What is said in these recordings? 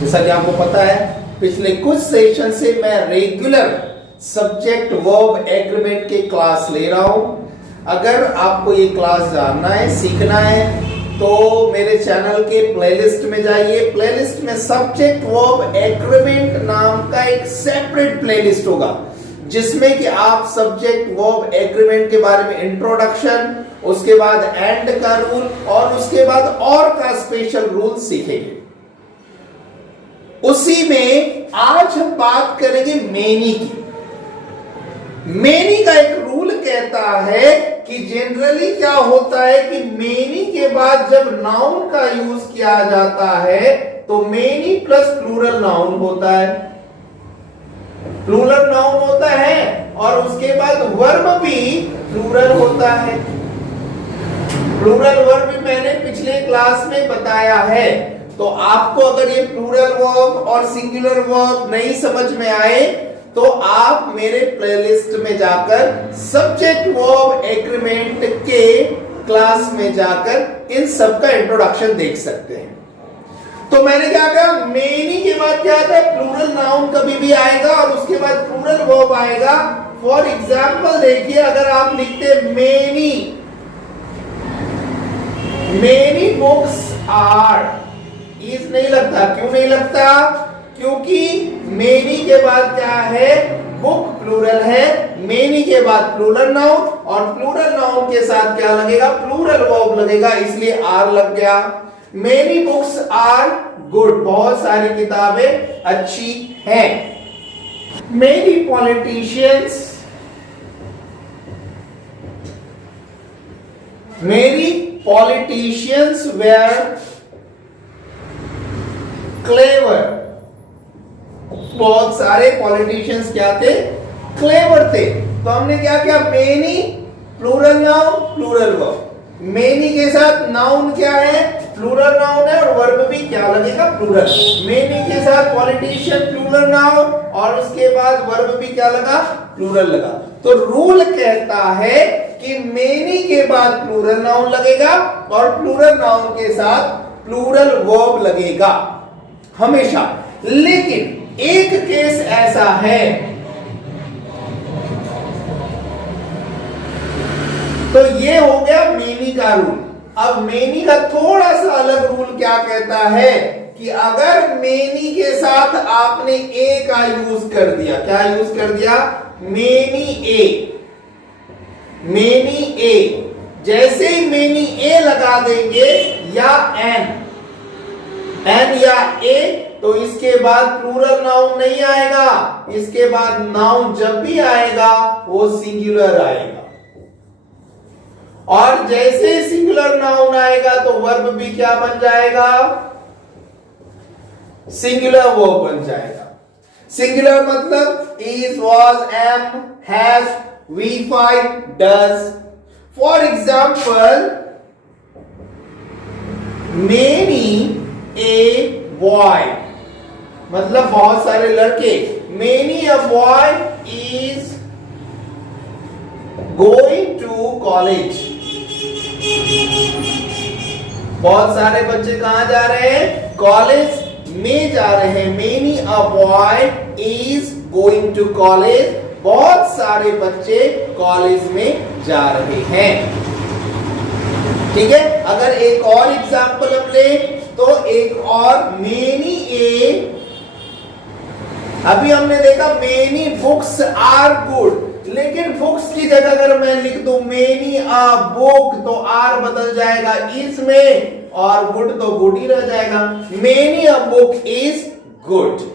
जैसा कि आपको पता है पिछले कुछ सेशन से मैं रेगुलर सब्जेक्ट वर्ब एग्रीमेंट के क्लास ले रहा हूं। अगर आपको ये क्लास जानना है, सीखना है, तो मेरे चैनल के प्लेलिस्ट में जाइए। प्लेलिस्ट में सब्जेक्ट वर्ब एग्रीमेंट नाम का एक सेपरेट प्लेलिस्ट होगा, जिसमें कि आप सब्जेक्ट वर्ब एग्रीमेंट के बारे में इंट्रोडक्शन, उसके बाद एंड का रूल और उसके बाद और का स्पेशल रूल सीखेंगे। उसी में आज हम बात करेंगे मेनी की। मेनी का एक रूल कहता है कि जनरली क्या होता है कि मेनी के बाद जब नाउन का यूज किया जाता है तो मेनी प्लस प्लूरल नाउन होता है, प्लूरल नाउन होता है और उसके बाद वर्ब भी प्लूरल होता है। प्लूरल वर्ब भी मैंने पिछले क्लास में बताया है। तो आपको अगर ये प्लूरल वर्ब और सिंगुलर वर्ब नहीं समझ में आए तो आप मेरे प्लेलिस्ट में जाकर सब्जेक्ट वर्ब एग्रीमेंट के क्लास में जाकर इन सब का इंट्रोडक्शन देख सकते हैं। तो मैंने क्या कहा, मेनी के बाद क्या आता है, प्लूरल नाउन कभी भी आएगा और उसके बाद प्लूरल वर्ब आएगा। फॉर एग्जाम्पल देखिए, अगर आप लिखते मेनी बुक्स आर, इज नहीं लगता। क्यों नहीं लगता? क्योंकि मेनी के बाद क्या है, बुक प्लूरल है, मेनी के बाद प्लूरल नाउन और प्लूरल नाउन के साथ क्या लगेगा, प्लूरल वर्ब लगेगा, इसलिए आर लग गया। मेनी बुक्स आर गुड, बहुत सारी किताबें अच्छी हैं। मेनी पॉलिटिशियंस वेर क्लेवर, बहुत सारे पॉलिटिशियंस क्या थे, क्लेवर थे। तो हमने क्या किया, many plural noun plural verb, many के साथ नाउन क्या है, प्लूरल नाउन है और वर्ब भी क्या लगेगा, प्लूरल। मेनी के साथ पॉलिटिशियन प्लूरल नाउन और उसके बाद वर्ब भी क्या लगा, प्लूरल लगा। तो रूल कहता है कि मेनी के बाद प्लूरल नाउन लगेगा और प्लूरल नाउन के साथ प्लूरल वर्ब लगेगा हमेशा। लेकिन एक केस ऐसा है, तो ये हो गया मेनी का रूल। अब मेनी का थोड़ा सा अलग रूल क्या कहता है कि अगर मेनी के साथ आपने ए का यूज कर दिया, क्या यूज कर दिया, मेनी ए, जैसे ही मेनी ए लगा देंगे या एन या ए, तो इसके बाद प्लूरल नाउन नहीं आएगा, इसके बाद नाउन जब भी आएगा वो सिंगुलर आएगा और जैसे सिंगुलर नाउन आएगा तो वर्ब भी क्या बन जाएगा, सिंगुलर वर्ब बन जाएगा। सिंगुलर मतलब is, was, am, has, V5, does। For example, many a boy, मतलब बहुत सारे लड़के। Many a boy is going to college, बहुत सारे बच्चे कहां जा रहे हैं, कॉलेज में जा रहे हैं। Many a boy is going to college, बहुत सारे बच्चे कॉलेज में जा रहे हैं। ठीक है, अगर एक और एग्जाम्पल हम ले तो एक और, मेनी ए, अभी हमने देखा मेनी बुक्स आर गुड, लेकिन बुक्स की जगह अगर मैं लिख दूं मेनी अ बुक तो आर बदल जाएगा इज में और गुड तो गुड ही रह जाएगा। Many a book is good.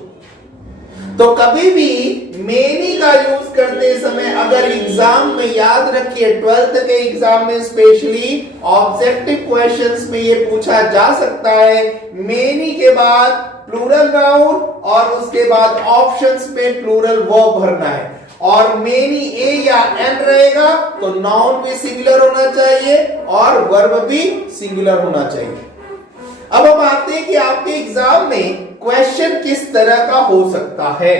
तो कभी भी मेनी का यूज करते समय अगर एग्जाम में, याद रखिए 12th के एग्जाम में स्पेशली ऑब्जेक्टिव क्वेश्चंस में ये पूछा जा सकता है, मेनी के बाद प्लूरल नाउन और उसके बाद ऑप्शंस पे प्लूरल वर्ब भरना है और मेनी ए या एन रहेगा तो नाउन भी सिंगुलर होना चाहिए और वर्ब भी सिंगुलर होना चाहिए। अब हम आते हैं कि आपके एग्जाम में क्वेश्चन किस तरह का हो सकता है।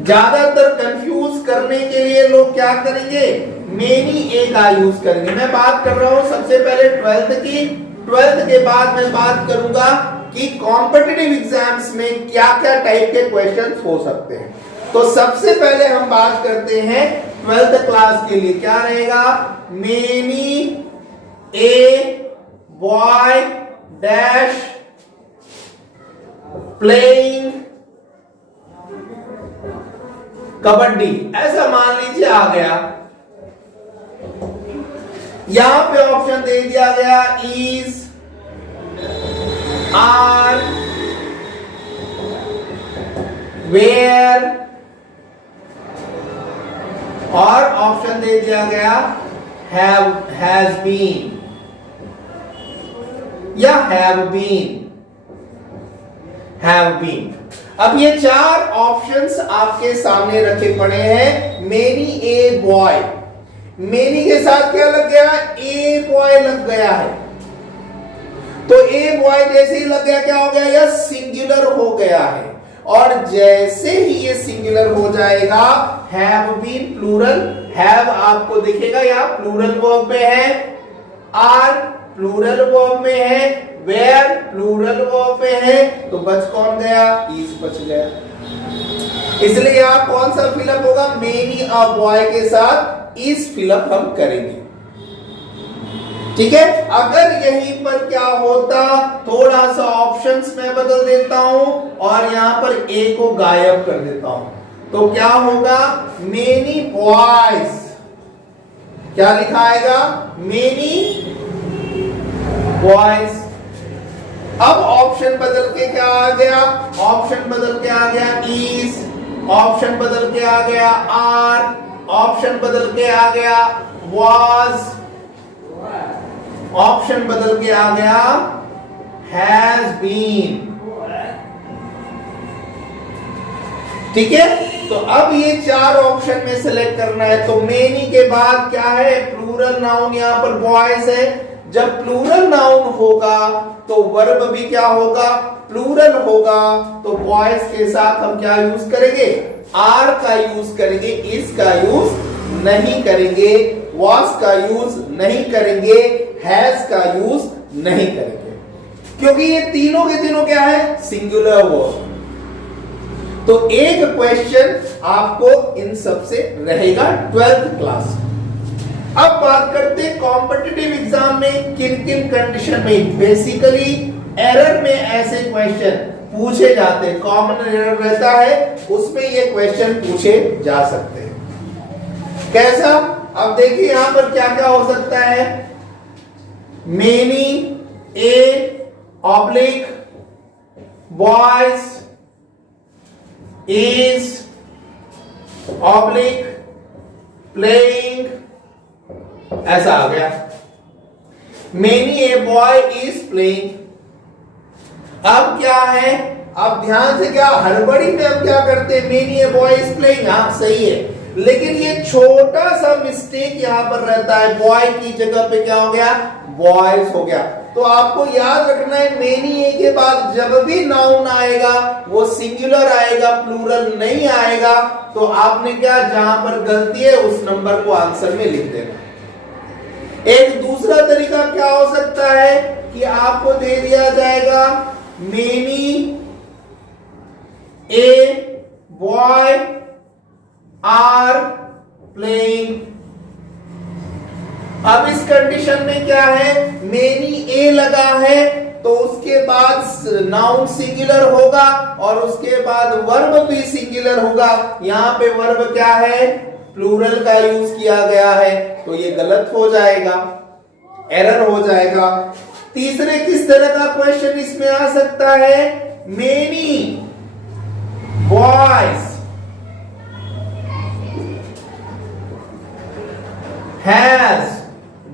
ज्यादातर कंफ्यूज करने के लिए लोग क्या करेंगे, मेनी ए का यूज करेंगे। मैं बात कर रहा हूं सबसे पहले 12th की, 12th के बाद मैं बात करूंगा कि कॉम्पिटिटिव एग्जाम्स में क्या क्या टाइप के क्वेश्चंस हो सकते हैं। तो सबसे पहले हम बात करते हैं 12th क्लास के लिए क्या रहेगा, many a boy dash playing kabaddi, ऐसा मान लीजिए आ गया। यहां पे ऑप्शन दे दिया गया इज, आर, वेयर, और ऑप्शन दे दिया गया हैव, हैज बीन या हैव बीन, हैव बीन। अब ये चार ऑप्शंस आपके सामने रखे पड़े हैं। मेनी ए बॉय, मेनी के साथ क्या लग गया, ए बॉय लग गया है। तो ए बॉय जैसे ही लग गया क्या हो गया, यह सिंगुलर हो गया है। और जैसे ही ये सिंगुलर हो जाएगा, हैव बीन प्लूरल, हैव आपको दिखेगा यहां प्लूरल वर्ब में है, आर प्लूरल वर्ब में है, वेयर प्लूरल वर्ब में है, तो बच कौन गया, इज बच गया। इसलिए यहां कौन सा फिलअप होगा, मेनी अ बॉय के साथ इज फिलअप हम करेंगे। ठीक है, अगर यहीं पर क्या होता, थोड़ा सा ऑप्शंस में बदल देता हूं और यहां पर ए को गायब कर देता हूं, तो क्या होगा, मेनी बॉयज, क्या लिखा आएगा, मेनी बॉयज। अब ऑप्शन बदल के क्या आ गया, ऑप्शन बदल के आ गया इज, ऑप्शन बदल के आ गया आर, ऑप्शन बदल के आ गया वाज, ऑप्शन बदल के आ गया हैज बीन। ठीक है, तो अब ये चार ऑप्शन में सिलेक्ट करना है। तो मेनी के बाद क्या है, प्लूरल नाउन, यहां पर बॉयज है। जब प्लूरल नाउन होगा तो वर्ब भी क्या होगा, प्लूरल होगा। तो बॉयज के साथ हम क्या यूज करेंगे, आर का यूज करेंगे, इज का यूज नहीं करेंगे, वाज का यूज नहीं करेंगे, हैज का यूज नहीं करेंगे, क्योंकि ये तीनों के तीनों क्या है, सिंगुलर वर्ब। तो एक क्वेश्चन आपको इन सब से रहेगा 12th क्लास। अब बात करते हैं कॉम्पिटिटिव एग्जाम में किन किन कंडीशन में बेसिकली एरर में ऐसे क्वेश्चन पूछे जाते हैं, कॉमन एरर रहता है उसमें ये क्वेश्चन पूछे जा सकते हैं। कैसा, अब देखिए यहां पर क्या क्या हो सकता है, many A oblique boys is oblique playing, ऐसा आ गया, many a boy is playing. अब क्या है, अब ध्यान से, क्या हड़बड़ी में हम क्या करते हैं, many a boy is playing, हाँ सही है, लेकिन ये छोटा सा मिस्टेक यहां पर रहता है, बॉय की जगह पे क्या हो गया, बॉयज हो गया। तो आपको याद रखना है, मेनी ए के बाद जब भी नाउन आएगा वो सिंगुलर आएगा, प्लूरल नहीं आएगा। तो आपने क्या, जहां पर गलती है उस नंबर को आंसर में लिख देना। एक दूसरा तरीका क्या हो सकता है कि आपको दे दिया जाएगा many a boy are playing. अब इस कंडीशन में क्या है, मेनी ए लगा है तो उसके बाद नाउन सिंगुलर होगा और उसके बाद वर्ब भी सिंगुलर होगा। यहां पे वर्ब क्या है, प्लूरल का यूज किया गया है, तो ये गलत हो जाएगा, एरर हो जाएगा। तीसरे किस तरह का क्वेश्चन इसमें आ सकता है, many boys has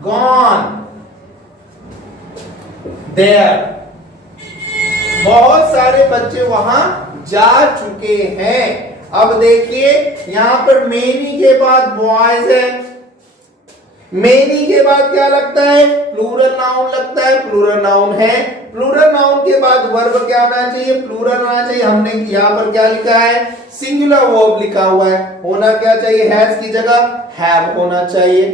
gone there, बहुत सारे बच्चे वहां जा चुके हैं। अब देखिए यहां पर मेनी के बाद बॉयज है, मेनी के बाद क्या लगता है, प्लूरल नाउन लगता है, प्लूरल नाउन है, प्लूरल नाउन के बाद वर्ब क्या आना चाहिए, प्लूरल आना चाहिए। हमने यहां पर क्या लिखा है, सिंगुलर वर्ब लिखा हुआ है, होना क्या चाहिए, हैज की जगह हैव होना चाहिए।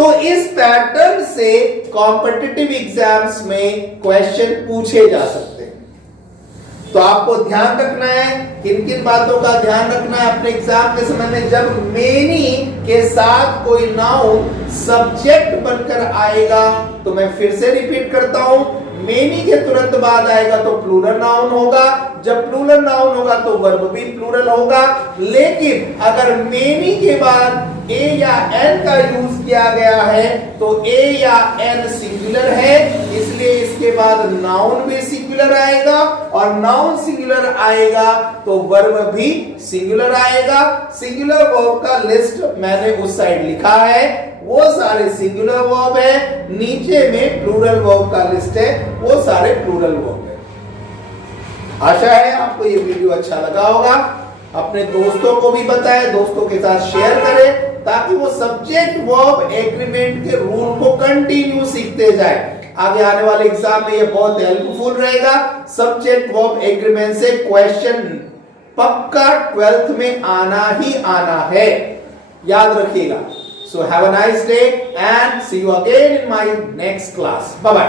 तो इस पैटर्न से कॉम्पिटिटिव एग्जाम्स में क्वेश्चन पूछे जा सकते हैं। तो आपको ध्यान रखना है, किन किन बातों का ध्यान रखना है अपने एग्जाम के समय में। जब मेनी के साथ कोई नाउन सब्जेक्ट बनकर आएगा, तो मैं फिर से रिपीट करता हूं, मेनी के तुरंत बाद आएगा तो प्लूरल नाउन होगा। जब प्लूरल नाउन होगा तो वर्ब भी प्लूरल होगा। लेकिन अगर मेनी के बाद ए या एन का यूज किया गया है तो ए या एन सिंगुलर है, इसलिए इसके बाद नाउन भी सिंगुलर आएगा, और नाउन सिंगुलर आएगा तो वर्ब भी सिंगुलर आएगा। सिंगुलर वर्ब का लिस्ट मैंने उस साइड लिखा है, वो सारे सिंगुलर वर्ब है। नीचे में प्लूरल वर्ब का लिस्ट है, वो सारे प्लूरल वर्ब है। आशा है आपको ये वीडियो अच्छा लगा होगा। अपने दोस्तों को भी बताएं, दोस्तों के साथ शेयर करें, ताकि वो सब्जेक्ट वर्ब एग्रीमेंट के रूल को कंटिन्यू सीखते जाए। आगे आने वाले एग्जाम में ये बहुत हेल्पफुल रहेगा। सब्जेक्ट वर्ब एग्रीमेंट से क्वेश्चन पक्का 12th में आना ही आना है, याद रखिएगा। So have a nice day and see you again in my next class. Bye bye.